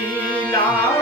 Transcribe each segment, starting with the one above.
লীলা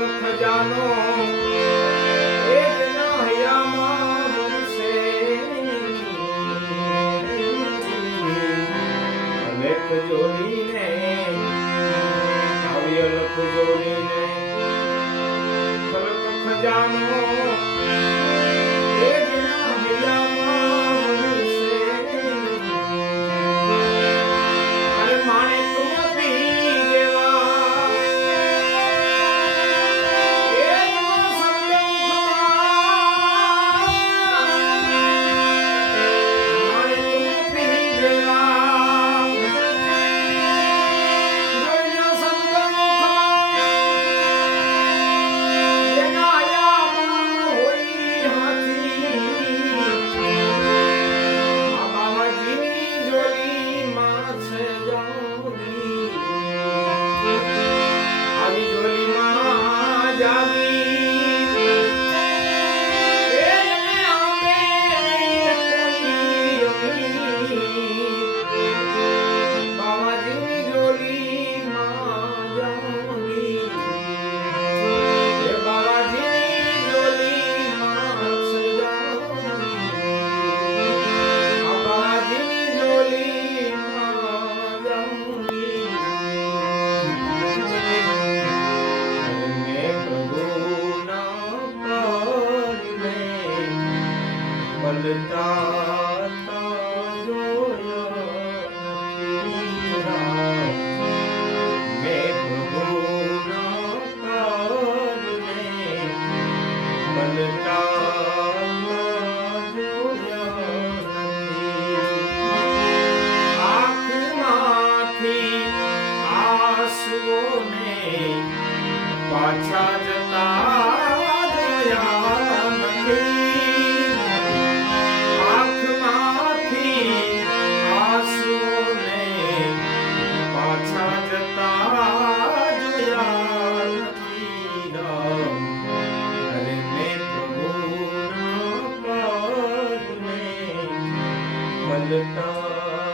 ખજાનો જોડીને આવ્ય લખ જોડીને. ખજાનો. the dark. પલટાતા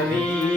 हरी